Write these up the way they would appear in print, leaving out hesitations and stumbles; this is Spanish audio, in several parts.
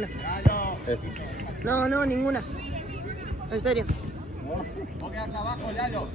ninguna. No, no, ninguna. En serio. Vos quedás abajo, Lalo.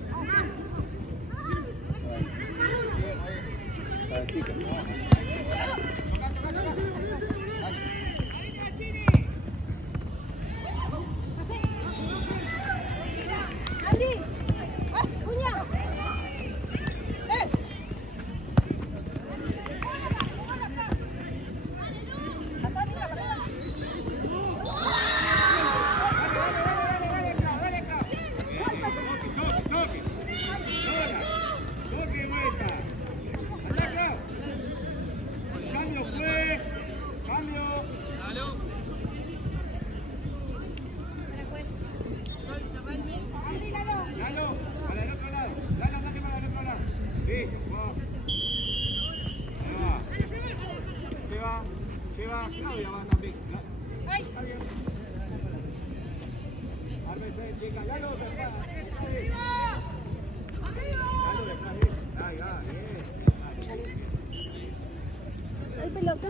Claudia va también. Ármese, chica. Lalo, detrás. Lalo, detrás. Ahí,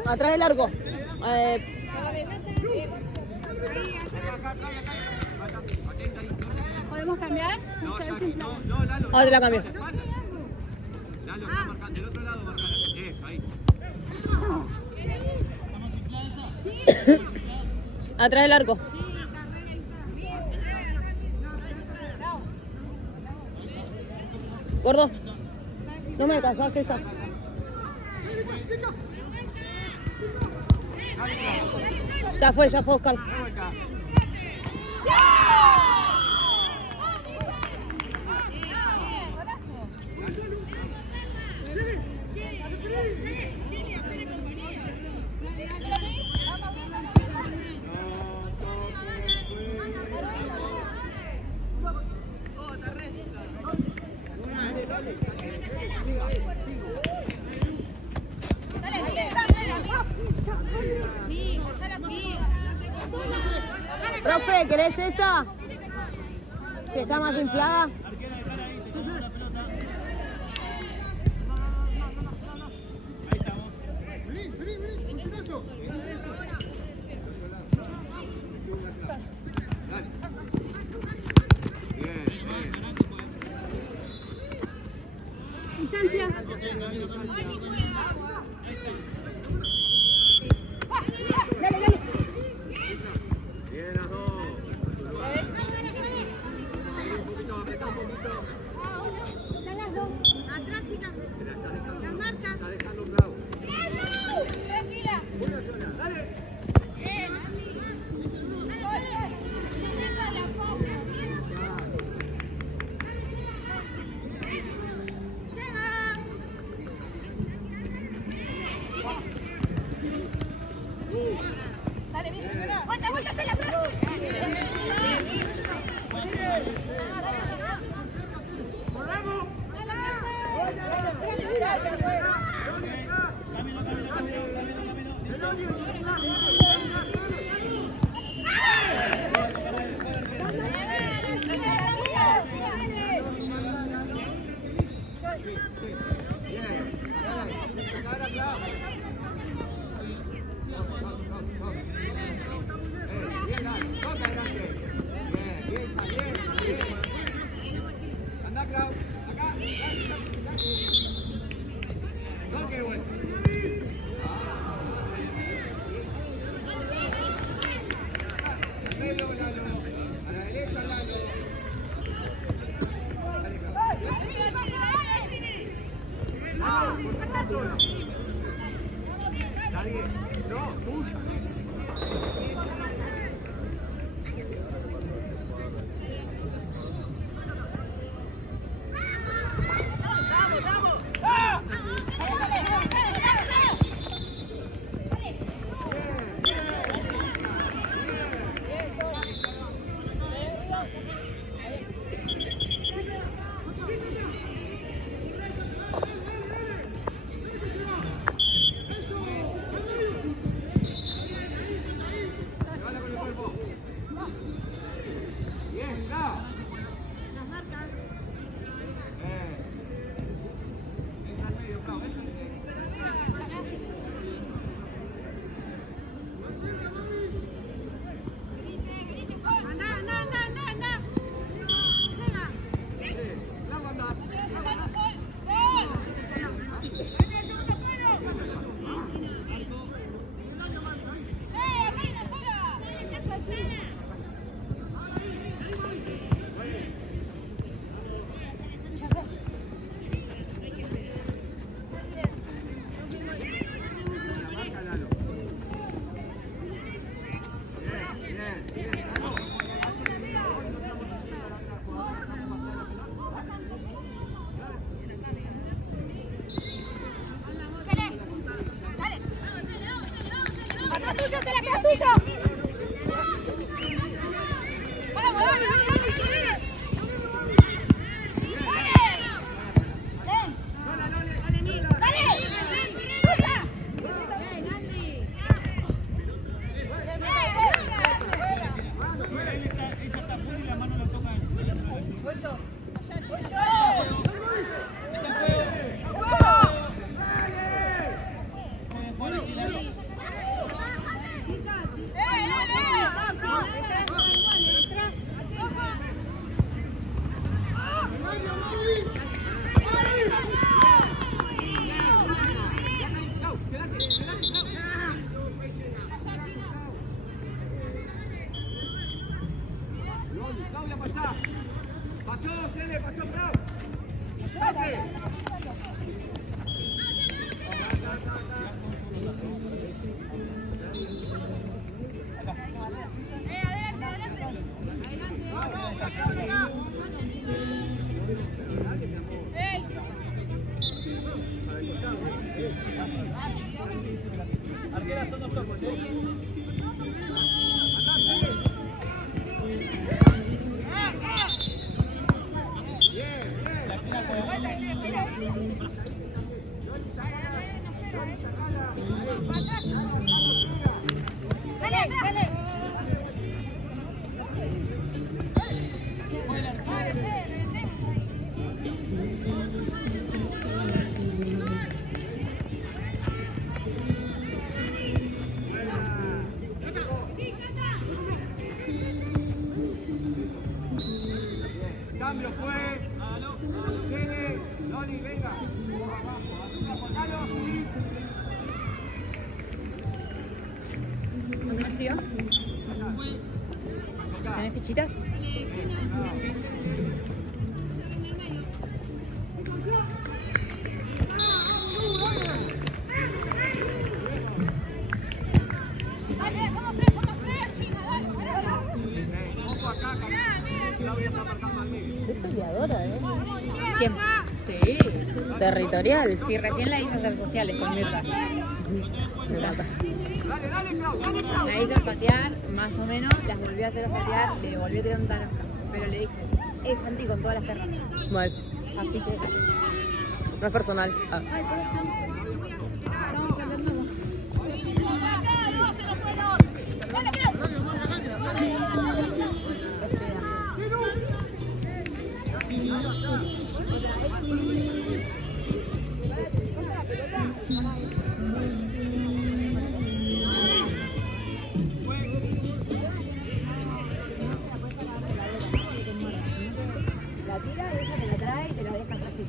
Atrás del arco. ¿Podemos cambiar? No, Lalo. Ahora te la cambio. Lalo, está marcando. Del otro lado, marcando. Eso, ahí. Atrás del arco. Gordo. No me alcanzás esa. Ya fue, Oscar. Profe, ¿querés esa? Que está más inflada. Distancia. Dale, dale. Bien, las dos. Un poquito, apretá un poquito. Están las dos. Atrás, chicas. Las marcas. Está dejando un lado. Tranquila. Dale. Bien, Andy. Esa es la foto. Dale, bien, vuelta, vuelta, hasta la Anda, Clau. Acá. Toque de vuelta. Medio, Lalo. A la derecha, Lalo. Nadie. No, tuya. ¡Atrás tuyo, Cele, atrás tuyo! ¡Vamos, dale, dale, dale! Ella está fuera y la mano lo toca. Voy yo. Claudia, pasá. Pasó, Cele, pasó, Clau. Arqueras son dos tocos, ¿eh? Cambio fue. Cele, Loli, venga. ¿No tenés frío? ¿Tenés fichitas? Es peleadora, ¿eh? ¿Quién? Sí. Territorial. Sí, recién la hice hacer sociales con Mirta. Se trata. La hice patear, más o menos, las volví a hacer patear, le volví a tirar un tarasca. Pero le dije, es Santi con todas las perras. Mal. Así que. No es personal. Ah. La tira, ella te la trae y te la deja así.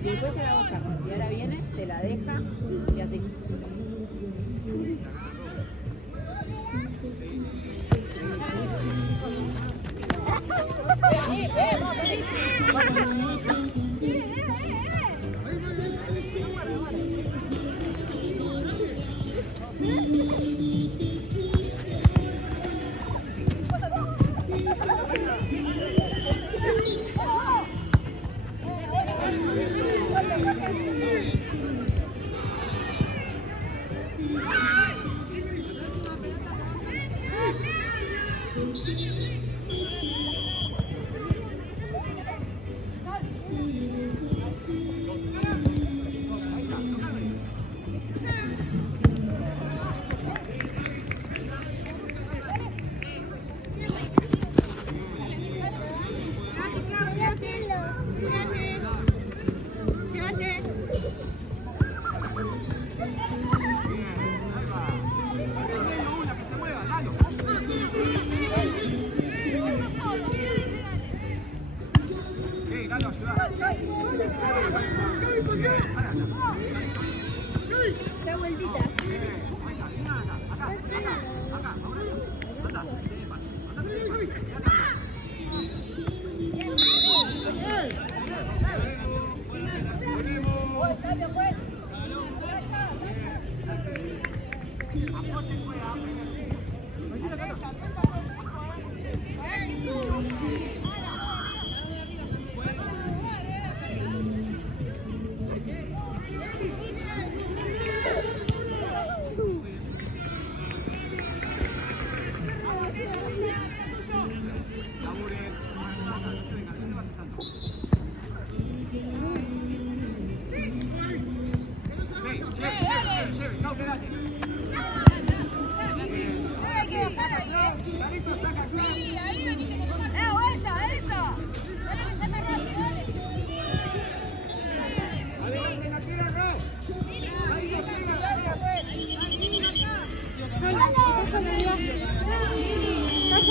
Y después se la busca. Y ahora viene, te la deja y así.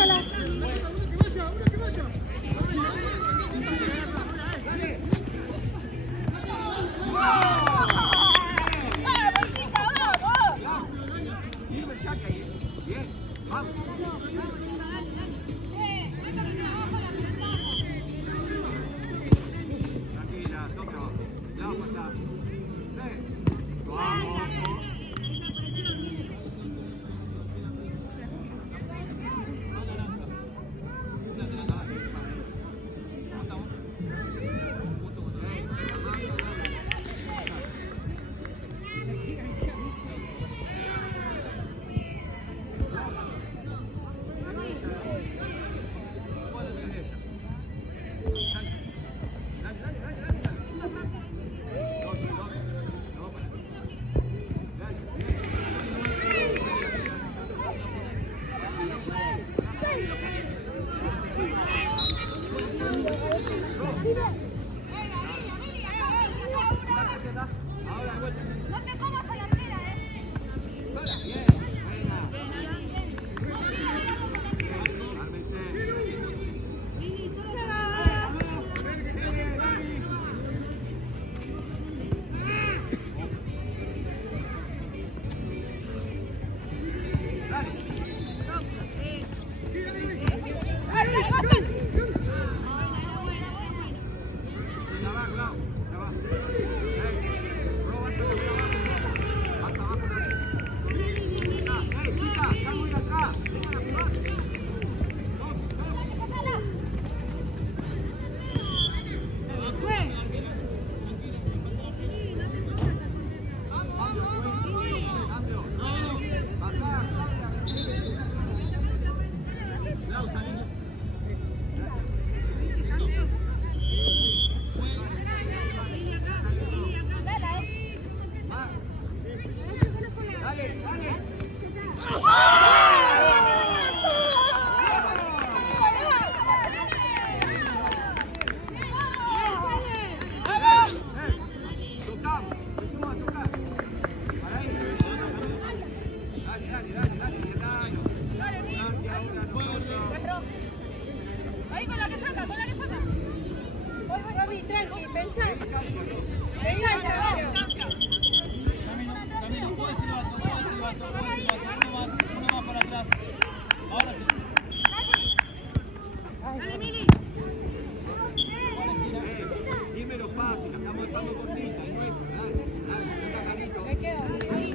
déjala. Bien, vamos. Tranquila, toque abajo. Ya vamos a pasar. Vamos. No te comas a la arquera, Bien, buena. Ahí con la que saca, con la que saca. Voy, Romy, tranqui, pensá. Pensá, Camino, puedes silbato, uno más para atrás. Ahora sí. Dale, Mili. Dime los pases, la estamos dejando cortita, es nuestra, dale, Carlito. Me quedo. Ahí,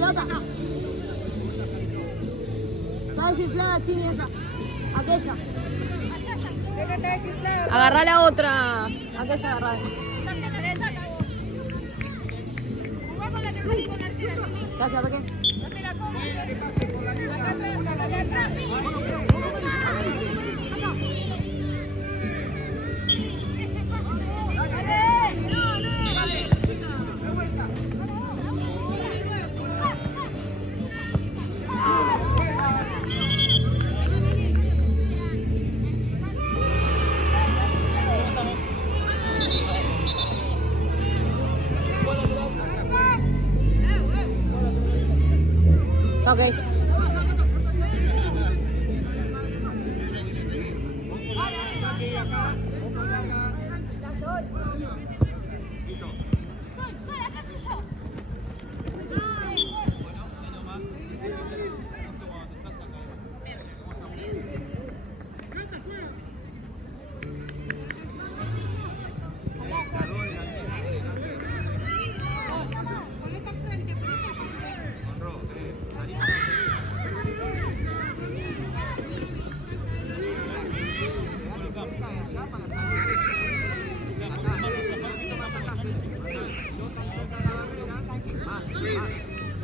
Pelota. Está desinflada, Chini, esa. Aquella. Esta está desinflada. Agarrá la otra. Aquella agarrá. Jugá con la que salí con la arquera, Chini. Gracias, Peque. No te la comas. Acá atrás, acá atrás, Pili. Ese pase se ve. ¡Dale! ¡No! Ok.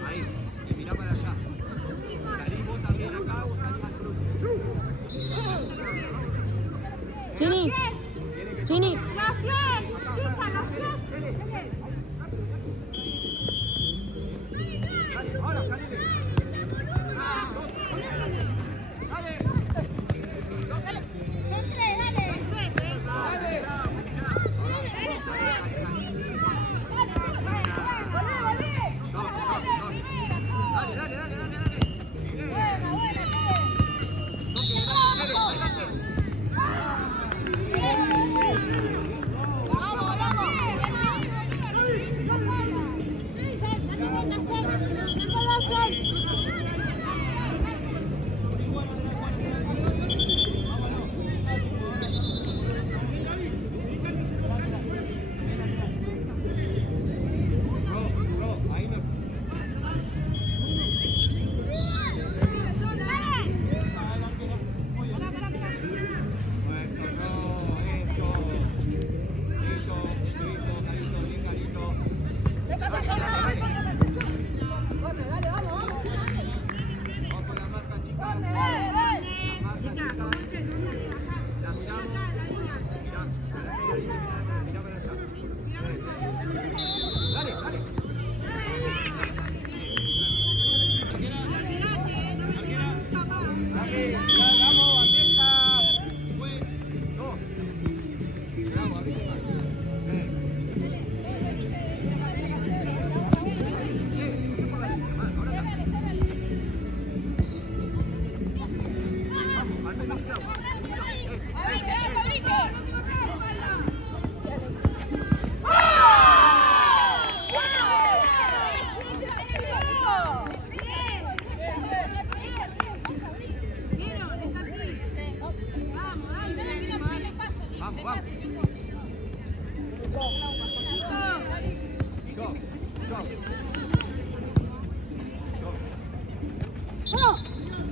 Ahí, y mirá para allá. Salí vos también acá o salí al cruce. Chini. Chini. ¡La flor! ¡Chupa la flor! Dale, ahora salile. ¡Siempre, dale! Ahí no.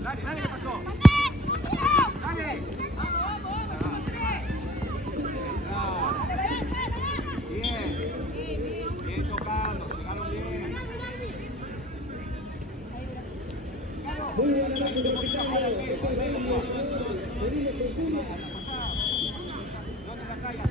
Dale, dale, ¿qué pasó? Dale. Bien. Bien tocando, llegaron bien. Muy buena noche, no te la caigas.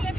¡Que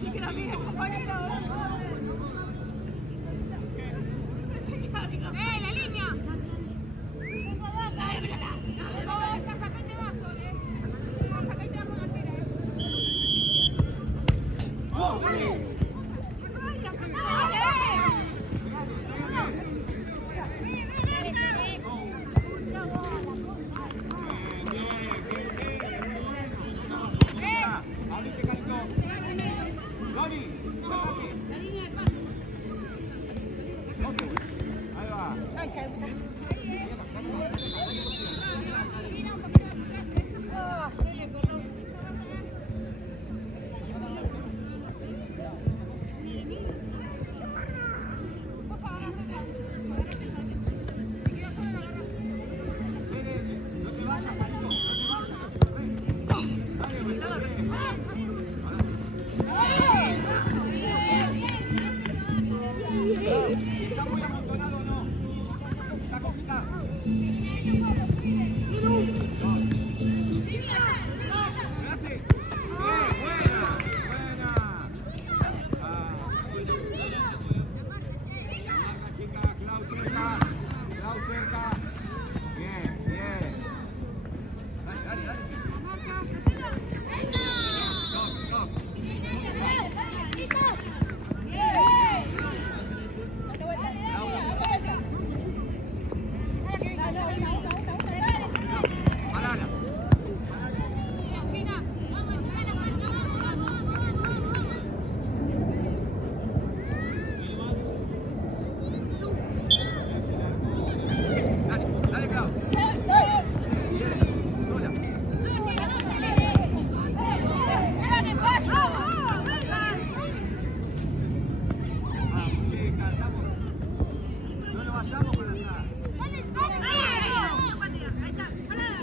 Sí que la mía, compañero. La línea! Estás acá y te vas, Sole. Estás acá y te vas con la tira, Abrite, Carito. Loli, sacate. La línea de pase. Ok, ahí va. Gira un poquito más atrás, Se le cortó. Vos agarrás esa. Te quedas solo, la agarrás. No te vayas, Carito, no te vayas. Dale, dale. ¿Está muy amontonado o no? ¿Está complicado? Gracias. Bien, buena, buena. Chica, Clau cerca. Clau cerca. Bien, bien. Dale, dale, dale. Toc, toc. Parala. Dale, dale, Clau. Bien, sola. Vamos, chica, estamos. No nos vayamos para allá.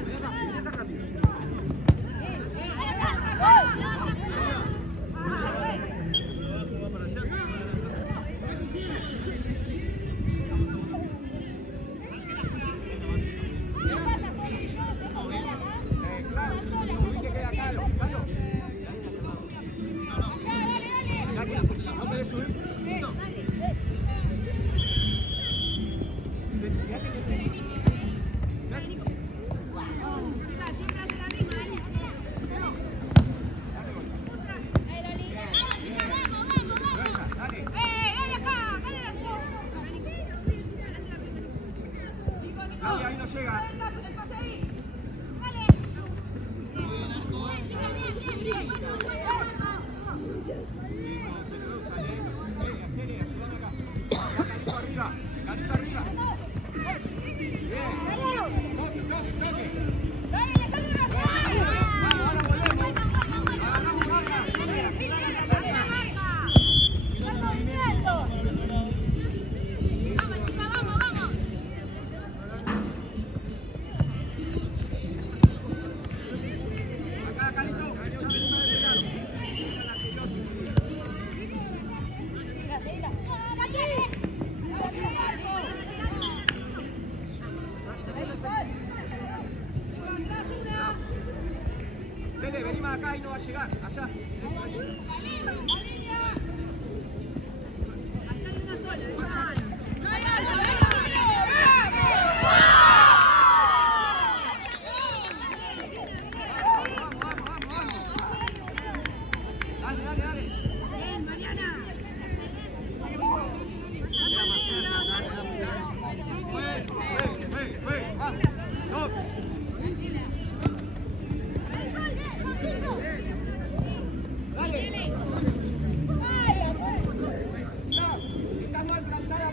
Vení acá, Carito. Claro, subí que queda Calo. Calo. No te des subir. Listo. Fíjate que te... Dale. Ahí no llega. Carito arriba. Bien. Toque, toque, toque. Vamos, ahora volvemos. Agarramos marca. Acá, Carito. Ya venimos de pegar. Mira la anterior. Tele, vení más acá y no va a llegar. Allá. Dale, dale, dale. Bien, Mariana. Estás mal plantada.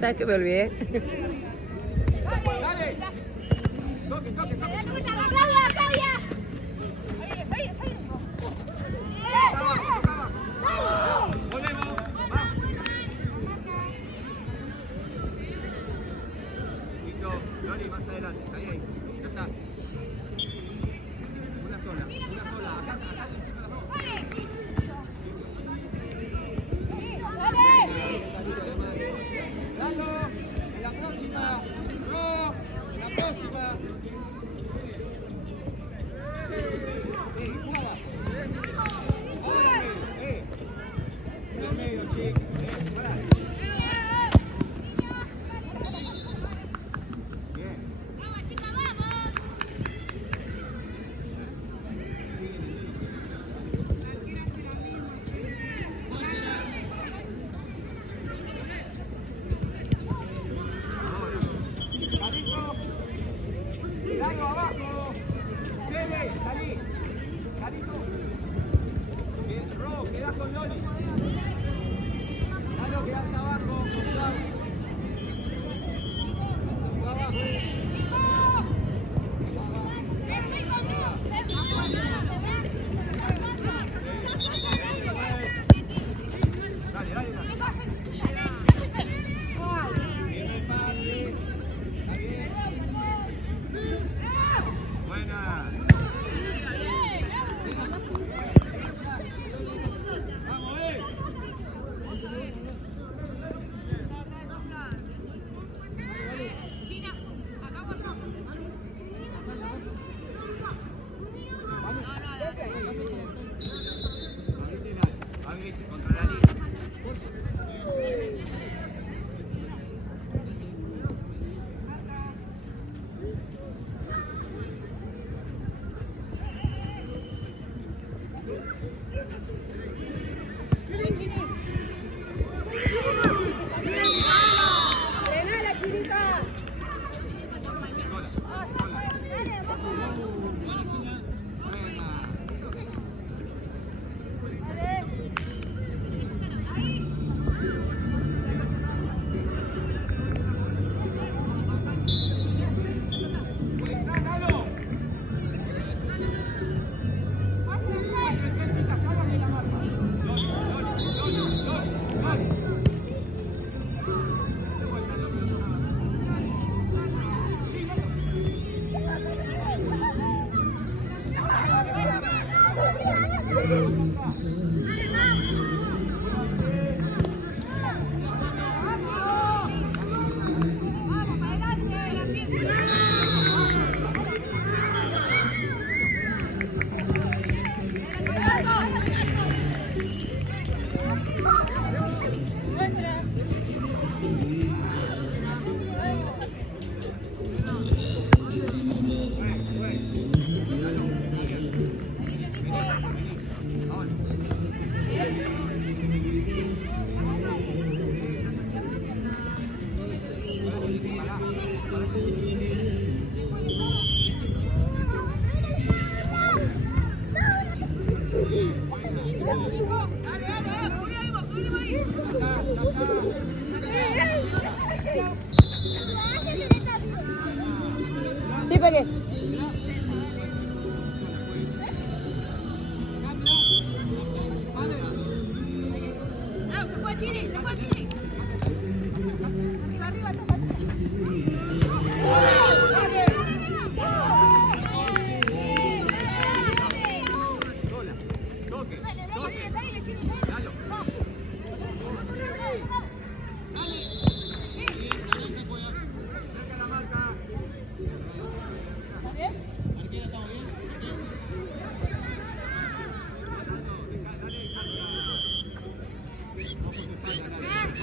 ¿Sabes que me olvidé? Dale. Toque, toque, toque. Claudia, Claudia. Ahí es, ahí es, ahí es. Volvemos. Vamos. Listo. Loli, más adelante. Ahí, ahí. Ya está. Una sola. Una sola. Acá, acá. Dalo. En la próxima. No. En la próxima. Jugada. Ahora, en el medio, chico. Pará. Bien. Carito. Dalo abajo. Cede, salí. Carito. Ro, quedás con Loli. Dalo, quedás abajo. Cuidado. Abajo. Estoy contigo. Dale, dale, dale. ¿Qué pasa? Bien el pase. Está bien. Buena. Vamos, China, acá voy yo. Abrite contra la línea. Frenala, Chinita. Sola, sola. Buena. Dalo. Sí, Peque. Se fue Chini, se fue Chini. Arriba, arriba, toca. Sola. Toque. Toque. Seguile, Chini, Dalo. Cerca la marca. Arquera, ¿estamos bien? Dale, dale.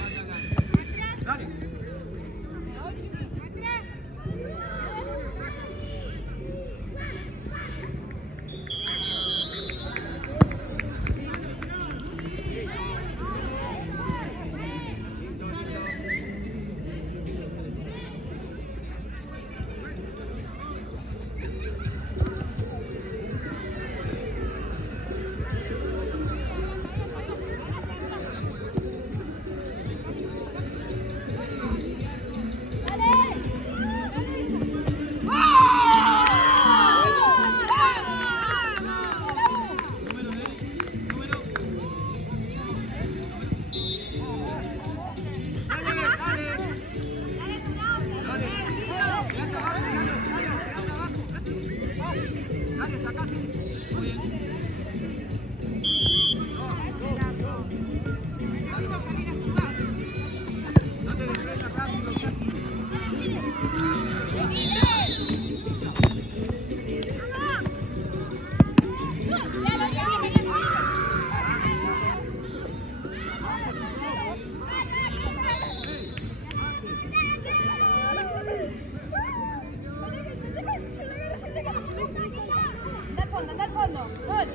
anda al fondo. Sol,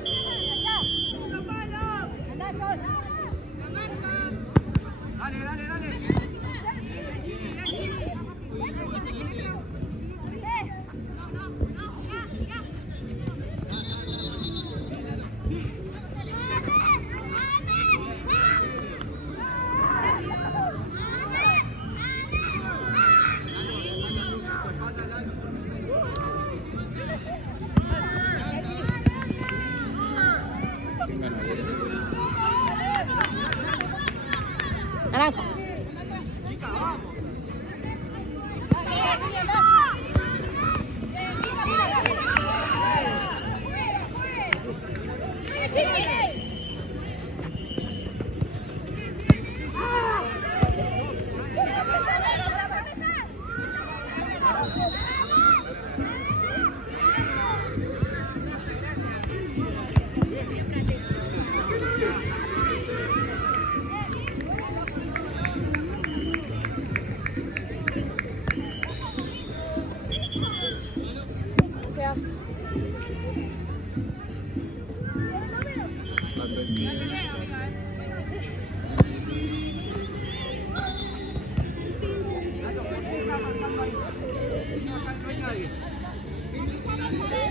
allá. Anda, Sol. Dale, dale, dale. Naranja.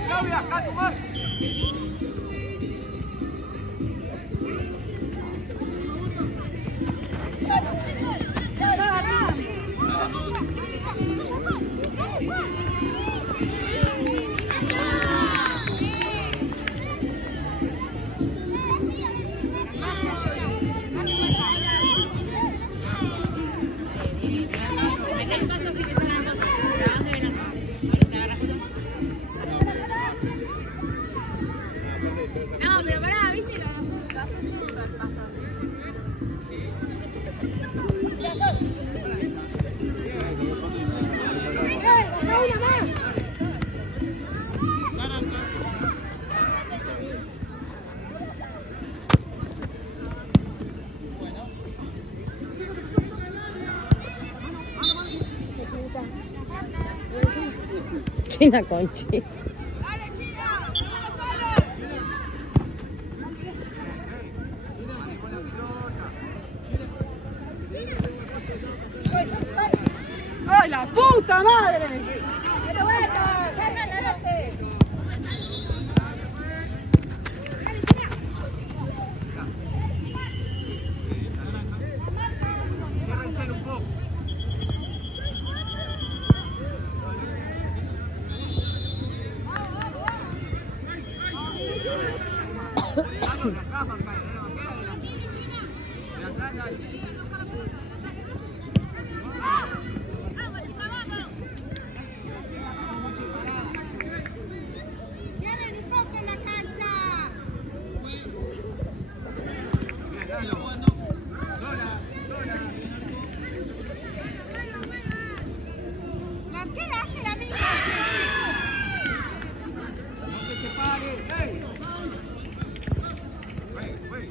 Claudia, acá Tomás. No, pero pará, ¿viste? China Conchi. ¡Ay, la puta madre! Pero bueno, adelante. Ciérrense un poco. De acá, Mancaya, de acá, dale. ¡Vienen un poco en la cancha! Bien, dalo. Sola, sola. ¿Qué hace la misma? No se separe. ¡Ey! Wey.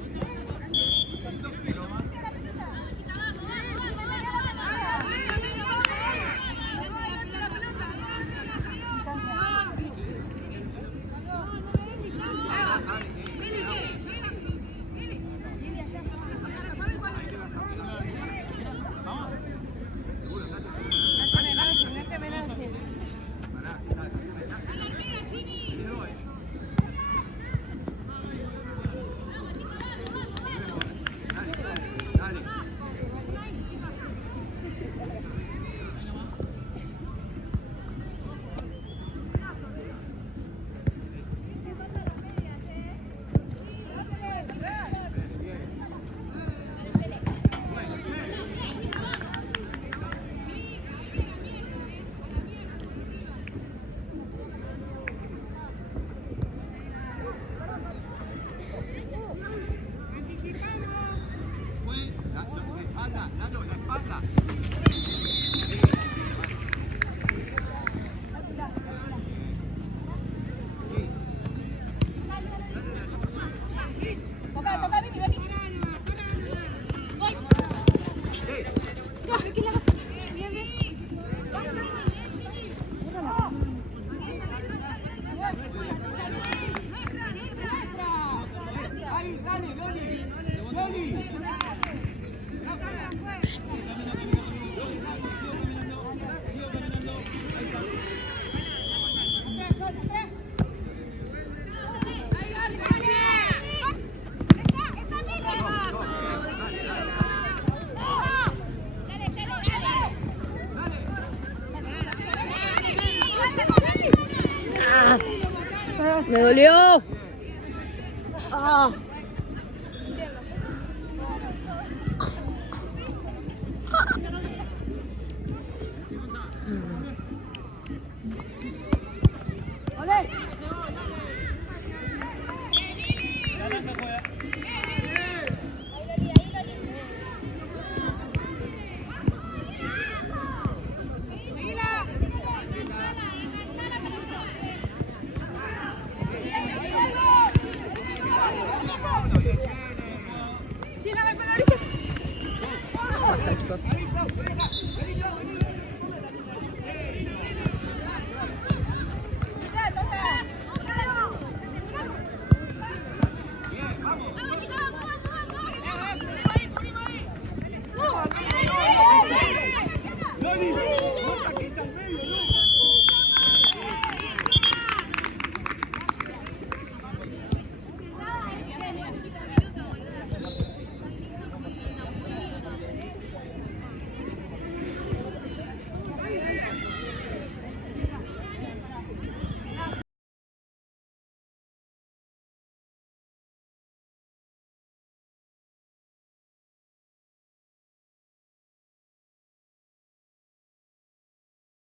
La espalda. Toca, vení. Bien. dale, Loli. Loli. Sigo caminando. Ahí está. Me dolió. Ah. Naranja juega. Basta, chicos. Ahí, Clau, deja.